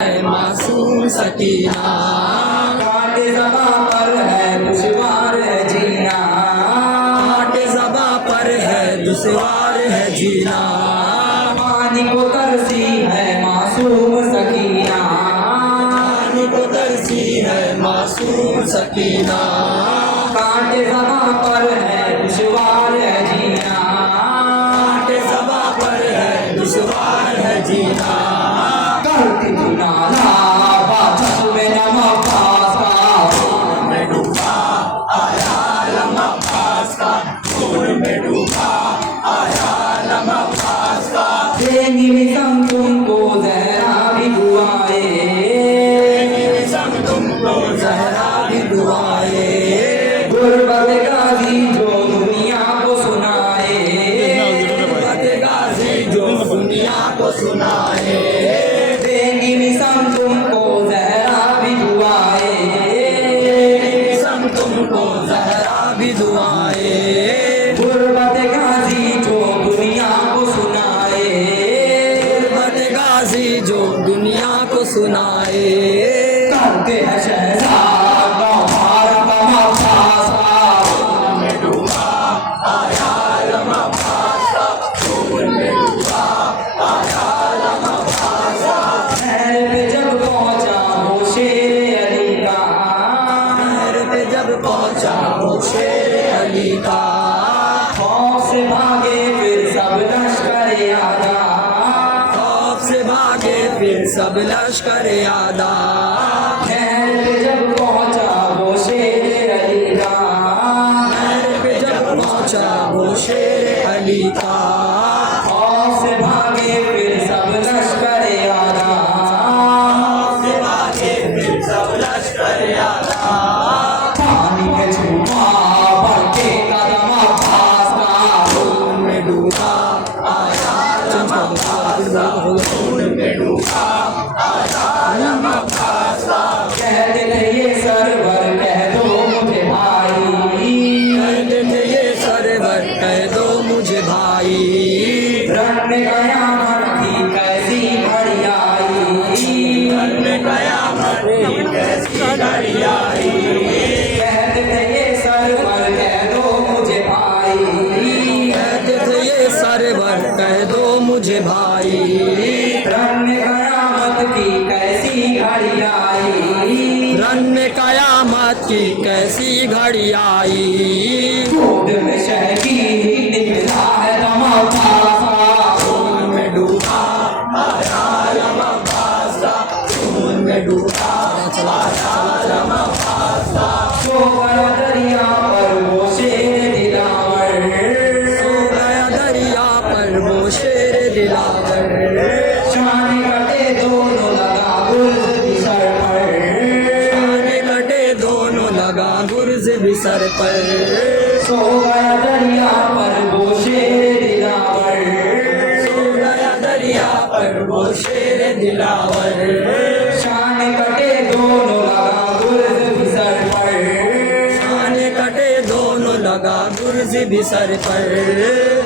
मासूम सकीना, कांटे ज़बा पर है दुश्वार है जीना, कांटे ज़बा पर है दुश्वार है जीना। पानी को तरसी है मासूम सकीना, पानी को तरसी है मासूम सकीना। कांटे ज़बा पर है दुश्वार है जीना, कांटे ज़बा पर है दुश्वार है जीना। करती तू नाला बाचस में नमक पास का, में डूबा आया लम्हा पास का, खून में डूबा आया लम्हा पास का। देंगी मिसम तुमको जहरा भी दुआए, देंगी मिसम तुमको जहरा भी दुआए। गुरबत गाजी जो दुनिया को सुनाए, गुरबत गाजी जो दुनिया को सुनाए। देंगी मिसम तुमको जहरा भी दुआए, मिसम तुमको जहरा भी दुआए। गुरबत गाजी जो दुनिया को सुनाए, गुरबत गाजी जो दुनिया को सुनाए। करते हैं शहजाद गौहर का पास का, में डूबा आया लम्हा पास का, खून में डूबा आया लम्हा पास का। शहर पे जब पहुंचा वो शेर अली का, शहर पे जब पहुंचा वो शेर अली का। खौफ से भागे फिर सब लश्कर आदा, खौफ से भागे फिर सब लश्कर आदा। शहर पे जब पहुंचा वो शेर अली का, शहर पे जब पहुंचा वो शेर अली का। खौफ से भागे फिर सब लश्कर आदा, खौफ से भागे फिर सब लश्कर आदा। पानी में छुपा बढ़ते कदम पास का, खून में डूबा आया लम्हा पास का, खून में डूबा आया लम्हा पास का। कह देते ये सरवर कह दो मुझे भाई, कह देते ये सरवर कह दो मुझे भाई। रण में कयामत की कैसी घड़ी आई, रण में कयामत की कैसी घड़ी आई। कह देते ये सरवर कह दो मुझे भाई, कह देते ये सरवर कह दो मुझे भाई। रण में कयामत की कैसी घड़ी आई, रण में कयामत की कैसी घड़ी आई। गोद में शहकीर निकला है तमाशा, खून में डूबा आया लम्हा पास का, खून में डूबा आया लम्हा पास का। सो गया दरिया पर वो शेर दिलावर, सो गया दरिया पर वो शेर दिलावर। शान कटे दोनों लगा गुर्ज भी सर पर, शान कटे दोनों लगा गुर्ज भी सर पर। सो गया दरिया पर वो शेर दिलावर, सो गया दरिया पर वो शेर दिलावर। शान कटे दोनों लगा गुर्ज भी सर पर, शान कटे दोनों लगा गुर्ज भी सर पर।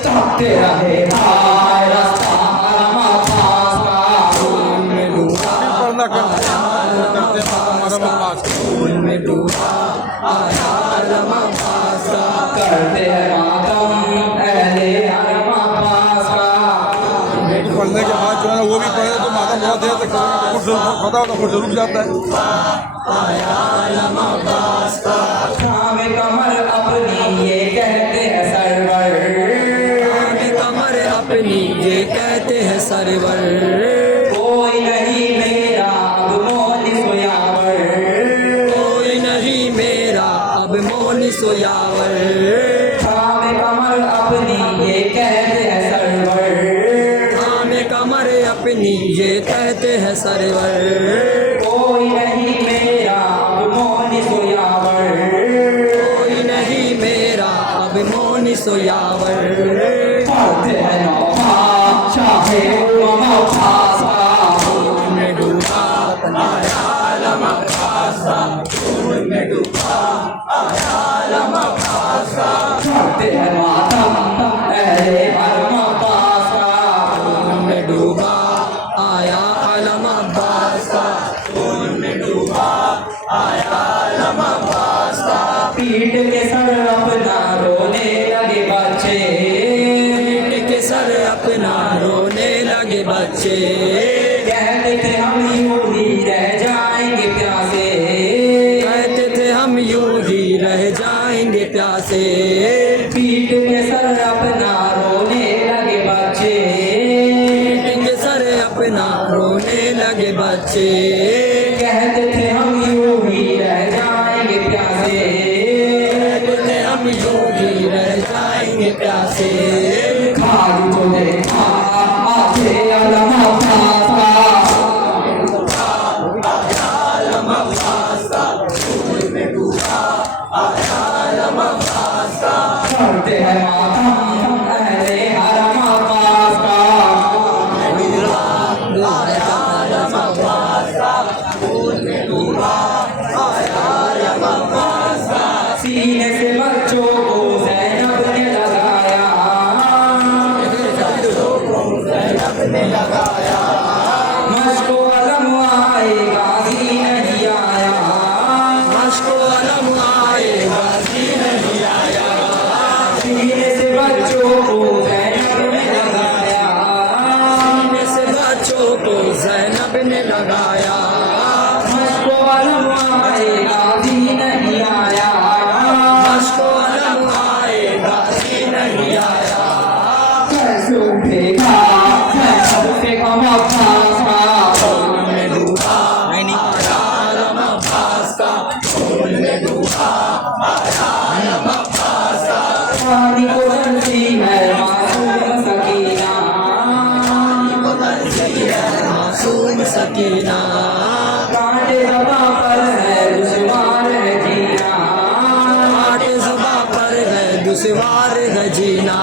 तपते रहे भाई रास्ता लम्हा पास का, खून में डूबा आया लम्हा पास का, खून में डूबा आया लम्हा पास का। करते हैं मातम अहले लम्हा पास का। पढ़ने के बाद जो है वो भी पढ़े तो माता बहुत देर तक पता होता फिर रुक जाता है। आया लम्हा पास का। शाम कमर अपनी ये कहते हैं सरवर, शाम कमर अपनी ये कहते हैं सरवर। कोई नहीं मेरा अब मोन सोयावर, कोई नहीं मेरा अब मोन सोयावर। शाम कमर अपनी ये कहते हैं सरवर, शाम कमर अपनी ये कहते हैं सरवर। कोई नहीं मेरा अब मोन सोयावर, कोई नहीं मेरा अब मोन सोयावर। पढ़ते हैं नौहा चाहे लम्हा पास का, खून में डूबा आया लम्हा पास का, खून में डूबा आया लम्हा पास का। पढ़ते हैं मातम अहले लम्हा पास का, खून में डूबा आया लम्हा पास का। पीट के सर अपना रोने लगे बच्चे, पीट के सर अपना रोने लगे बच्चे। कहते थे हम यूं ही रह जाएंगे प्यासे, कहते थे हम यूं ही रह जाएंगे प्यासे। पीट के सर अपना रोने लगे बच्चे, पीट के सर अपना रोने लगे बच्चे। कहते थे हम यूं ही रह जाएंगे प्यासे, कहते थे हम यूं ही रह जाएंगे प्यासे। खाली तो देखा आखे अलमा पासा, करते हैं मातम अहले हरम अब्बास का, सीने से बच्चों को ज़ैनब ने लगाया, मश्को अलम आए गाजी नहीं आया, मश्को अलम आए गाजी नहीं आया। सीने से बच्चों को ज़ैनब ने लगाया, सीने से बच्चों को ज़ैनब ने लगाया। मश्को अलम आए गाजी नहीं आया, मश्को अलम आए गाजी नहीं आया। कैसे उठेगा ज़ैनब से कम अब्बास का, में डूबा आया अलम अब्बास का, में डूबा आया अलम अब्बास का। पानी को डरती है मासूम सकीना, मासूम सकीना। कांटे ज़बा पर है दुश्वार है जीना, कांटे ज़बा पर है दुश्वार है जीना।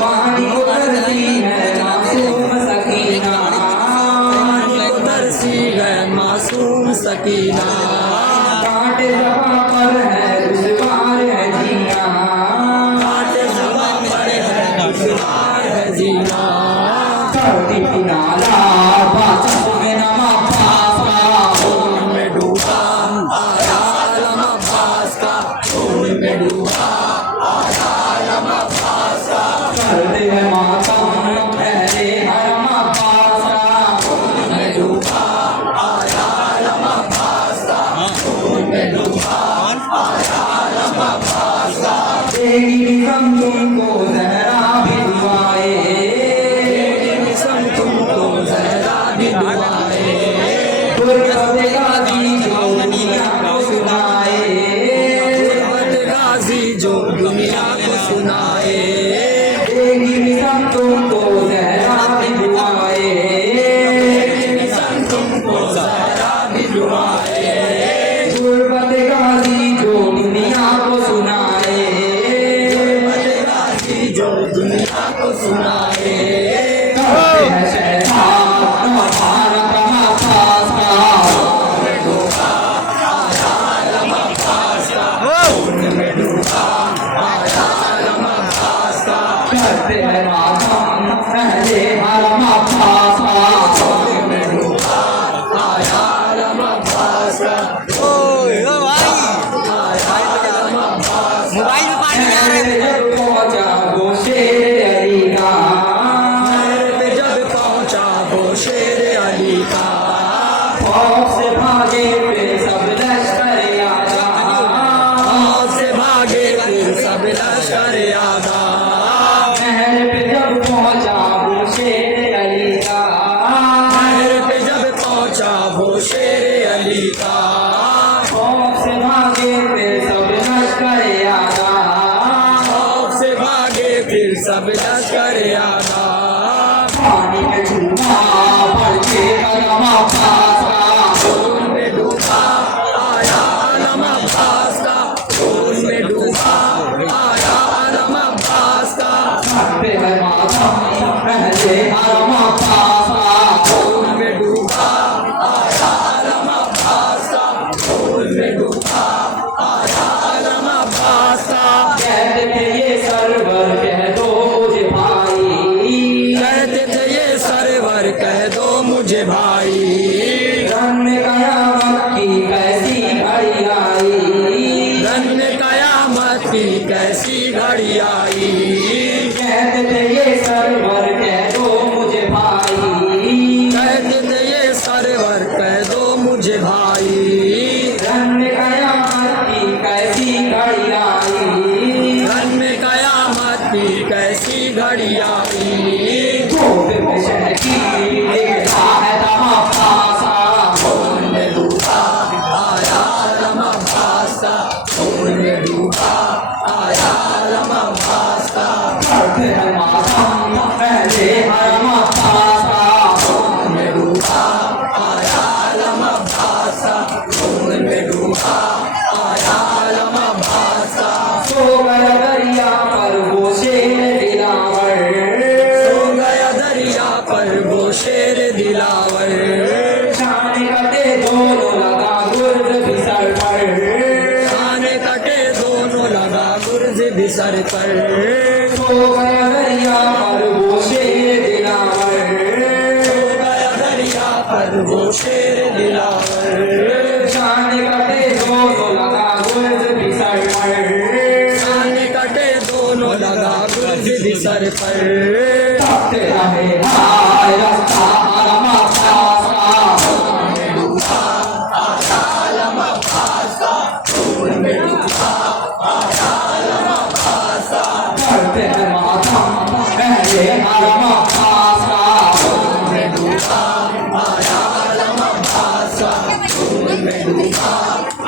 पानी को डरती है मासूम सकीना, पानी को तरसी है मासूम सकीना। कांटे ज़बा पर है दुश्वार है जीना, कांटे ज़बा पर है दुश्वार है जीना। करती किनारा बातों में नमा पास का, में डूबा आया अलम अब्बास का, में डूबा आया अलम अब्बास का। करते हैं मातम अहले हरम अब्बास का, में डूबा आया अलम अब्बास का, में डूबा आया अलम अब्बास का। देगी हम तुमको ज़हरा भी दुआए, किस्म तुमको ज़हरा भी दुआए। गुरबत गाजी जो दुनिया को सुनाए, गुरबत गाजी जो दुनिया को सुनाए। देगी हम तुमको ज़हरा भी दुआए, किस्म तुमको ज़हरा भी दुआए। गुरबत गाजी जो दुनिया को सुनाए, गाजी जो दुनिया को सुनाए। करते हैं शहजाद हमारा कमा पास का, करते हैं मातम अहले हरम अब्बास का, मोबाइल में पानी आ रहा है। जब पहुंचा वो शेर अली का, पे जब पहुंचा वो शेर अली का। खौफ से भागे फिर सब लश्कर आया, खौफ से भागे फिर सब लश्कर आगा। महल पे जब पहुंचा वो शेर अली का, महल पे जब पहुंचा वो शेर अली का। खौफ से भागे फिर सब लश्कर आया, खौफ से भागे फिर सब लश्कर आगा। पानी में डूबा बढ़ के कदम अब्बास का, खून में डूबा आया अलम अब्बास का, खून में डूबा आया अलम अब्बास का। करते हैं मातम अहले हरम अब्बास का, खून में डूबा आया अलम अब्बास का, मुझे भाई, रन में कयामत की कैसी घड़ी आई, रन में कयामत की कैसी घड़ी आई। गोद में शहकीर लिखता है तमाशा, खून में डूबा आया आलम अब्बास का, खून में डूबा आया आलम अब्बास का। करते हैं मातम पहले हरम अब्बास का, खून में डूबा आया आलम अब्बास का, खून में डूबा आया आलम अब्बास का। सो गया दरिया पर वो शेर दिलावर, सो गया दरिया पर वो शेर दिलावर, शान कटे दोनों लगा गुर्द भी सर पर, खाने कटे दोनों लगा गुर्ज भी सर पर। सो गया दरिया पर वो शेर दिलावर, सो गया दरिया पर वो शेर दिलावर, शान कटे दोनों लगा गुर्द भी सर पर, खाने कटे दोनों लगा गुर्ज भी सर पर। तपते रहे हाय रास्ता हरम अब्बास का, आलम अब्बास का, खून में डूबा आया आलम अब्बास का। करते हैं मातम पहले हरम अब्बास का, खून में डूबा आया आलम अब्बास का, खून में डूबा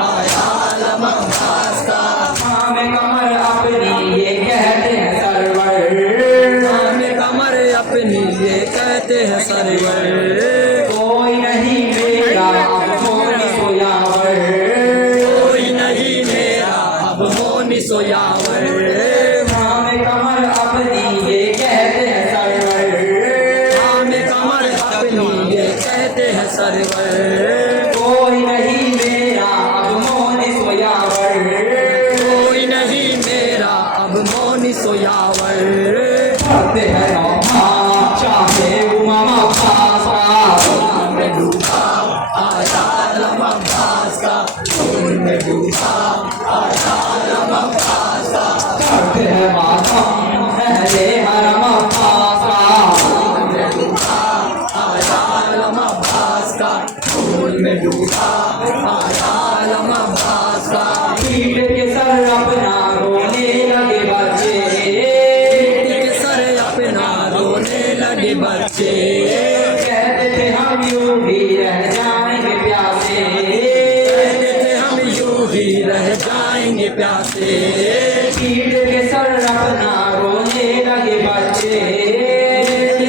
आया आलम अब्बास का। हमें कमर अपनी ये कहते हैं सरवर, हमें कमर अपनी ये कहते हैं सरवर, कोई नहीं मेरा अब मोनी सोयावर, कोई नहीं मेरा अब मोनी सोयावर। हमें कमर अपनी ये कहते हैं सरवर, हमें कमर अपनी ये कहते हैं सरवर, कोई नहीं मेरा अब मोनी सोयावर, कोई नहीं मेरा अब मोनी सोयावर। करते हैं नौहा चाहे उमामा पासा, में डूबा आया आलम अब्बास का, खून में डूबा आया आलम अब्बास का। करते हैं मातम पहले हरम अब्बास का, में डूबा आया आलम अब्बास का, खून में डूबा आया आलम अब्बास का। पीठ के सर अपना रोने लगे बच्चे, के सर अपना रोने लगे बच्चे, कहते थे हम यूं ही रह जाएंगे प्यासे, कहते थे हम यूं ही रह जाएंगे प्यासे। पीठ के सर अपना रोने लगे बच्चे,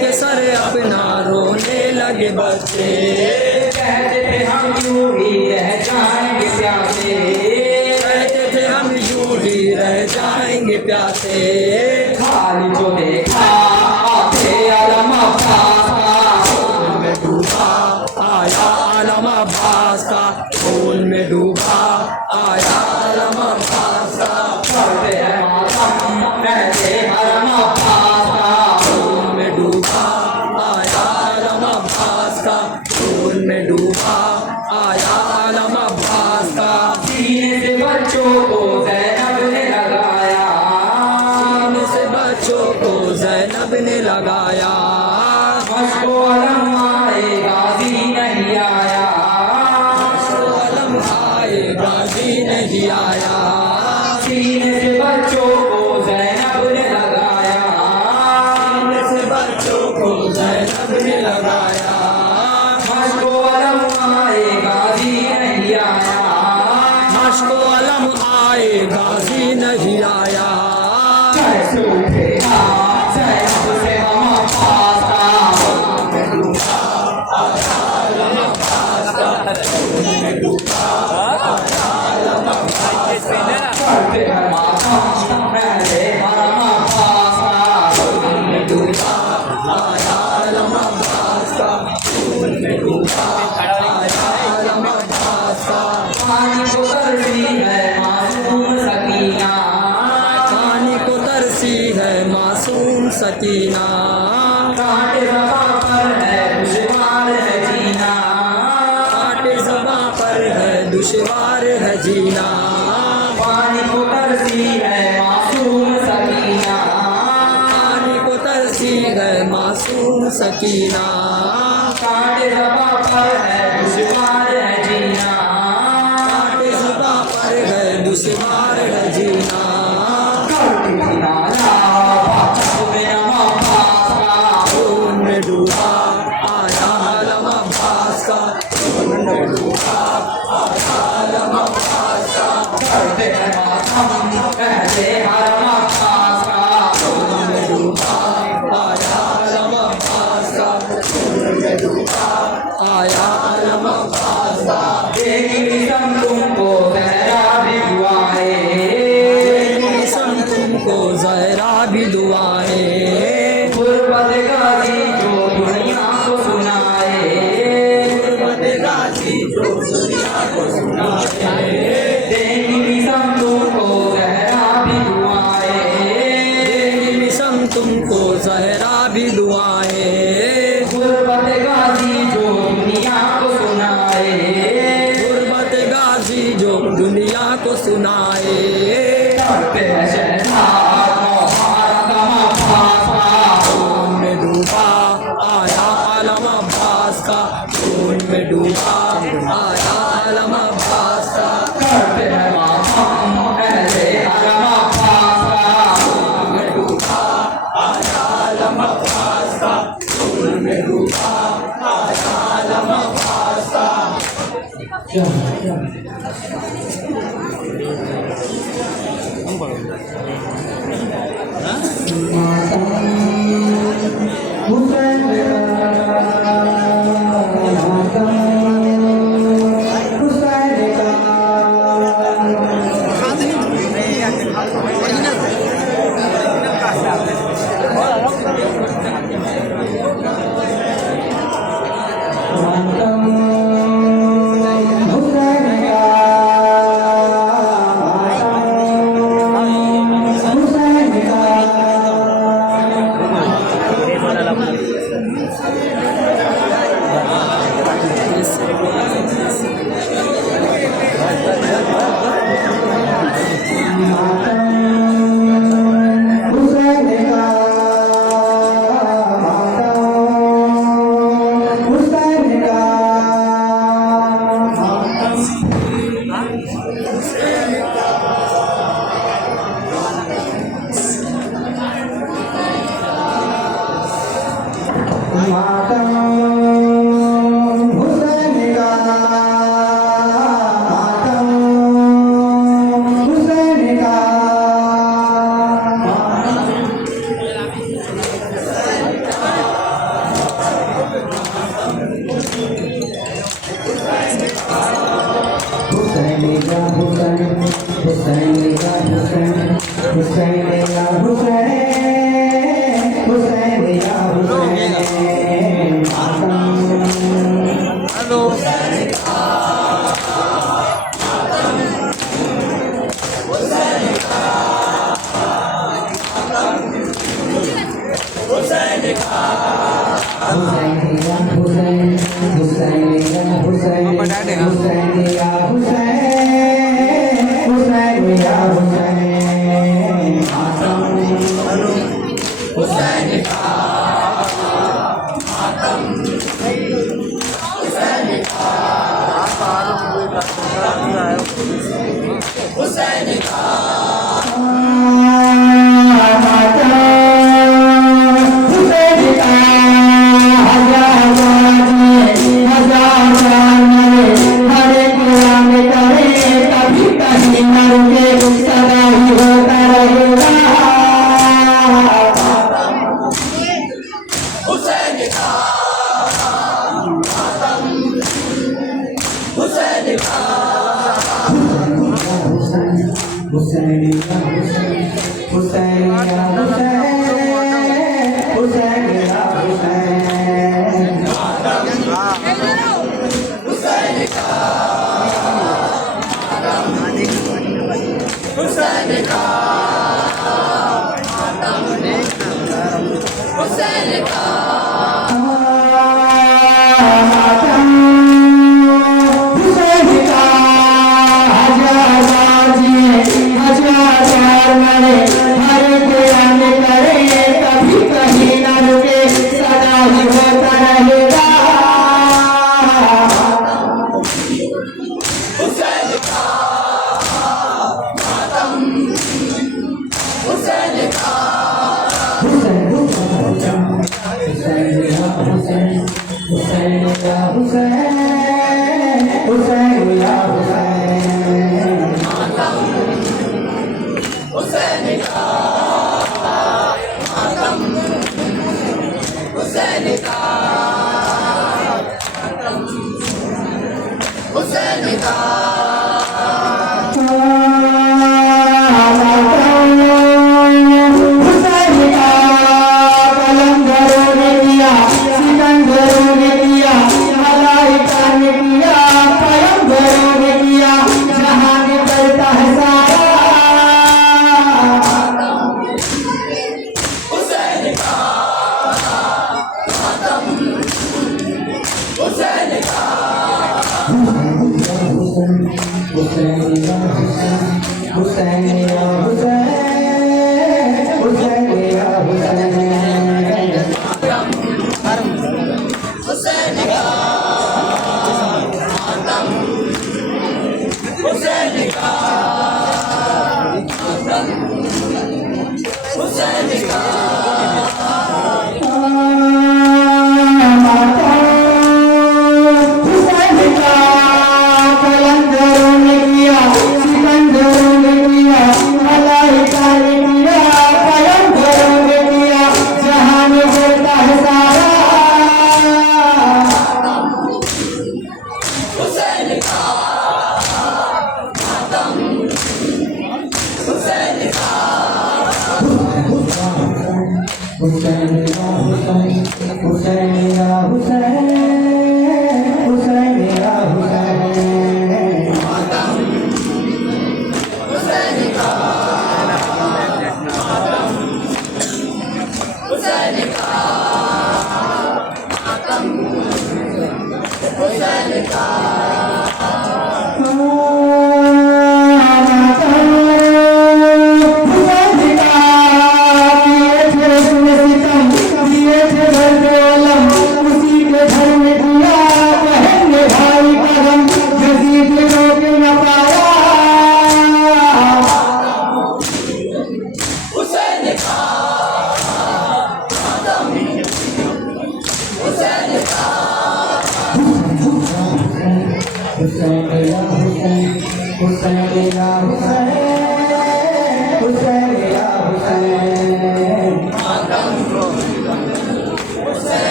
के सर अपना रोने लगे बच्चे, कहते थे हम यूं ही रह जाएंगे प्यासे, कहते थे हम यूं ही रह जाएंगे प्यासे। खाली जो देखा आते आलम अब्बास का, में डूबा आया आलम अब्बास का, खून में डूबा आया आलम अब्बास का। करते हैं मातम पहले हरम अब्बास का, खून में डूबा आया आलम अब्बास का, खून में डूबा आया आलम अब्बास का। सीने से बच्चों को ज़ैनब ने लगाया, सीने से बच्चों को ज़ैनब ने लगाया, मशको अलम आए गाजी नहीं आया, अलम आए गाजी नहीं आया। सीने से बच्चों को ज़ैनब ने लगाया, सीने से बच्चों को ज़ैनब ने लगाया, मशको अलम आए गाजी नहीं आया, मशको अलम आए गाजी नहीं आया। कैसे उठेगा ज़ैनब से हम अब्बास का, करते हैं मातम पहले हरम अब्बास का, आया आलम अब्बास का, खून में डूबा आया आलम अब्बास का। पानी को तरसी है मासूम सकीना, पानी को तरसी है मासूम सकीना, कांटे ज़बां पर है दुश्वार है जीना, कांटे ज़बां पर है दुश्वार है जीना। पानी को तरसी है मासूम सकीना, पानी को तरसी है मासूम सकीना, कांटे ज़बां पर है दुश्वार है जीना, करते हैं मातम पहले हरम अब्बास का आया आलम अब्बास का आया आलम अब्बास का देगी सम तुमको जहरा भी दुआएं सम तुमको जहरा भी दुआएं गुरबत गाजी जो दुनिया को सुनाए गाजी जो दुनिया को सुनाए देगी सम तुमको जहरा भी दुआएं सम तुमको जहरा भी दुआएं गुरबत गाजी जो दुनिया को सुनाए गुरबत गाजी जो दुनिया को सुनाए करते हैं शहनाज मोहरम अब्बास का खून में डूबा आया आलम अब्बास का खून में डूबा आया आलम अब्बास का करते हैं मातम पहले हरम अब्बास का आलम अब्बास का खून में डूबा आया आलम अब्बास का हरे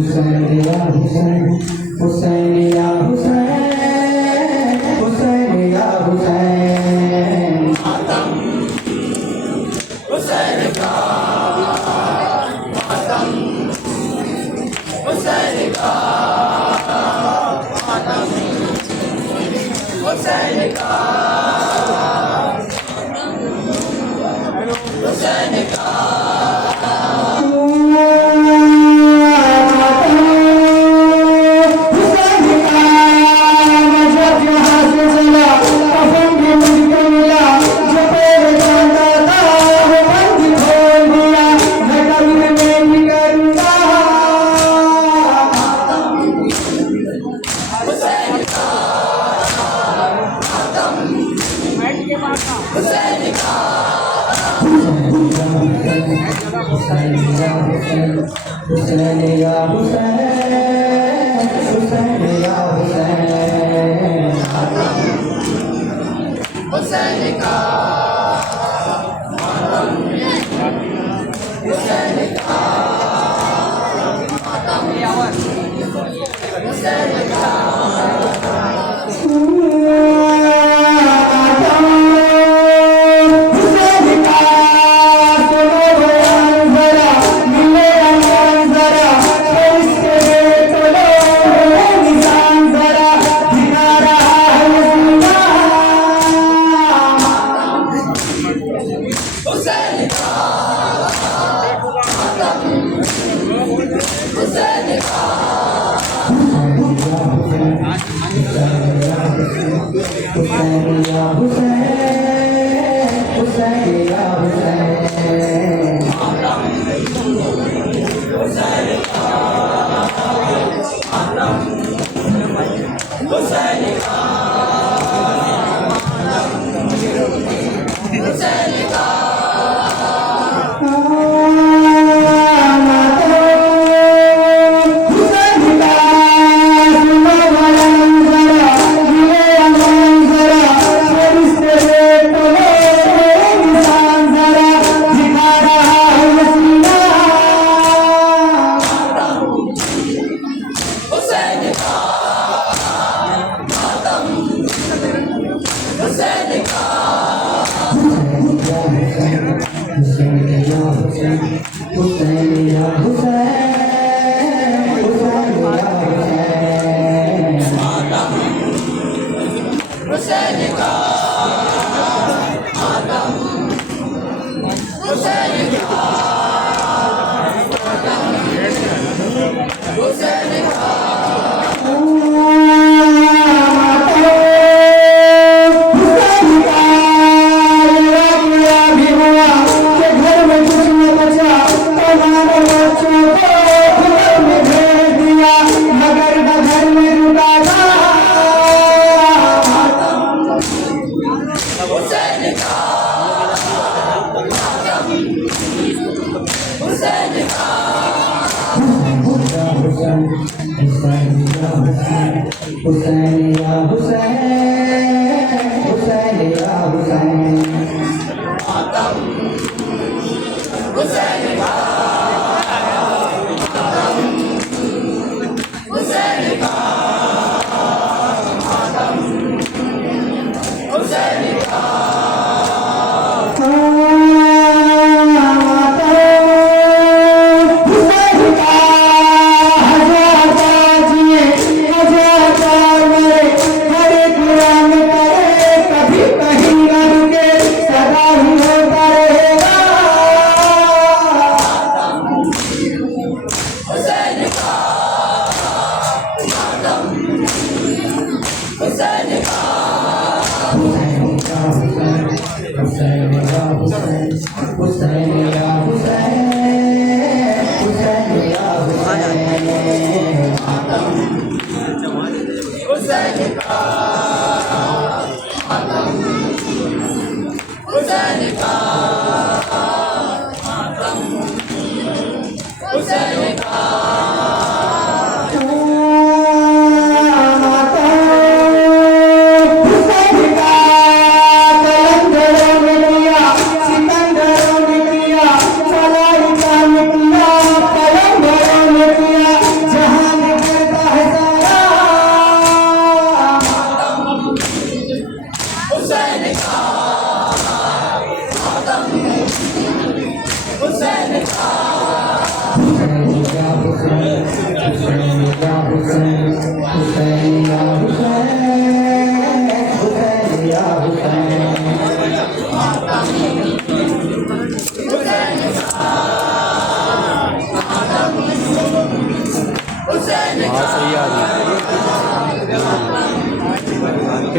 Hussein, ya Hussein, Hussein, Hussein.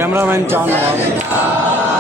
Cameraman चांद नवाब।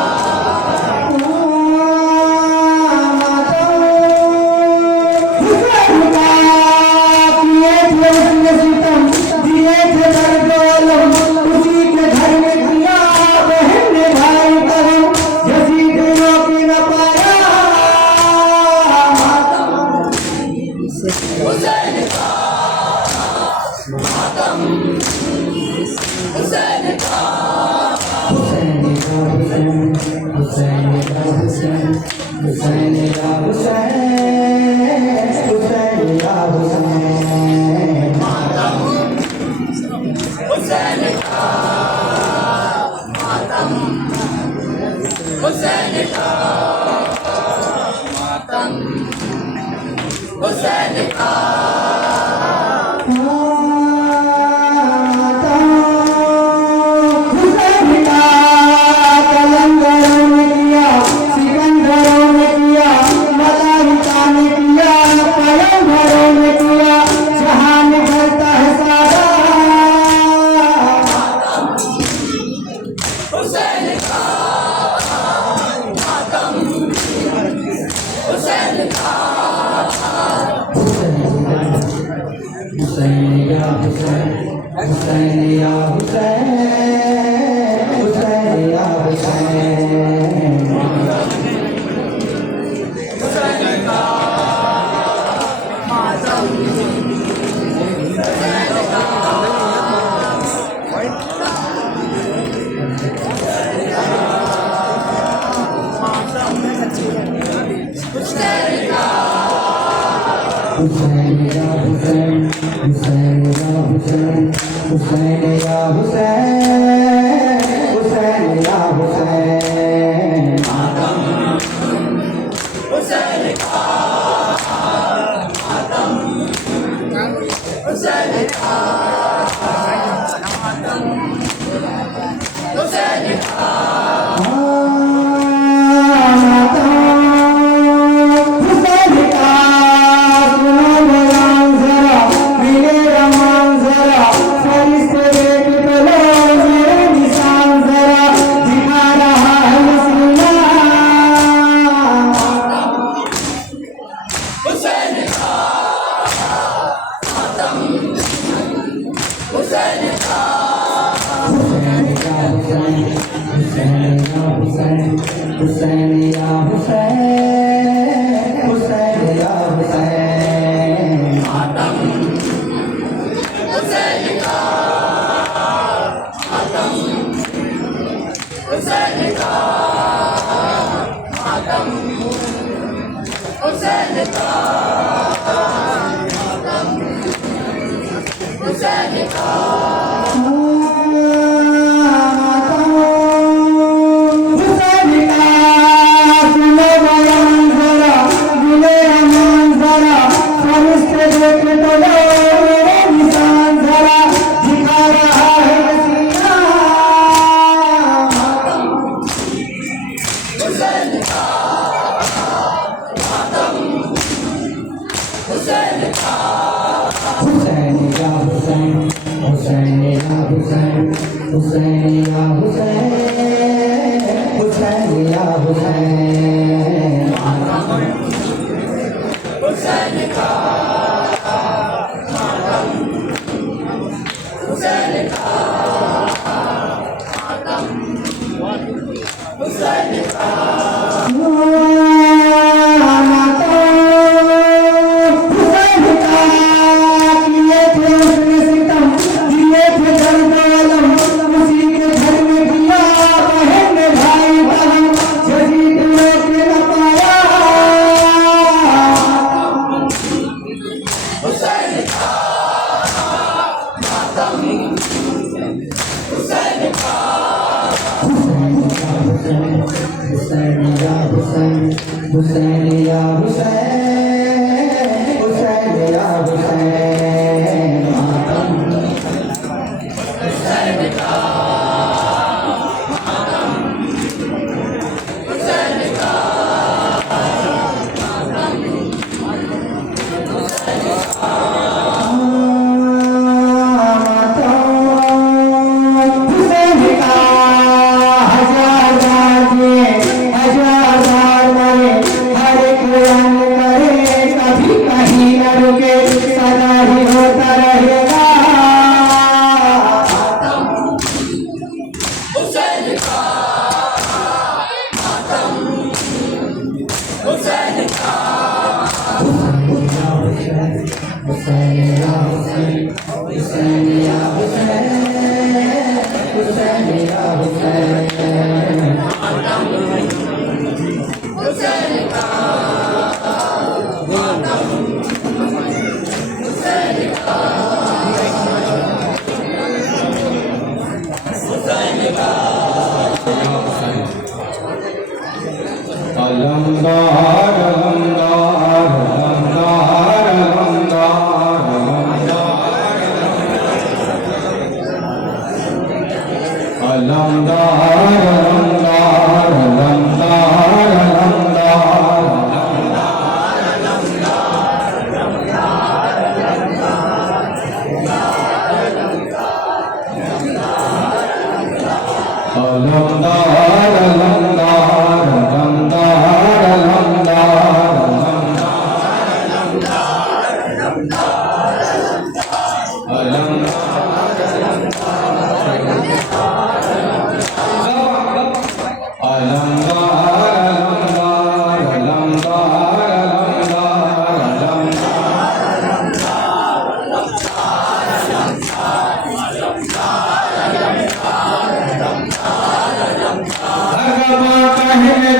अलमदार अलमदार अलमदार अलमदार अलमदार अलमदार अलमदार अलमदार अलमदार अलमदार अलमदार अलमदार कहने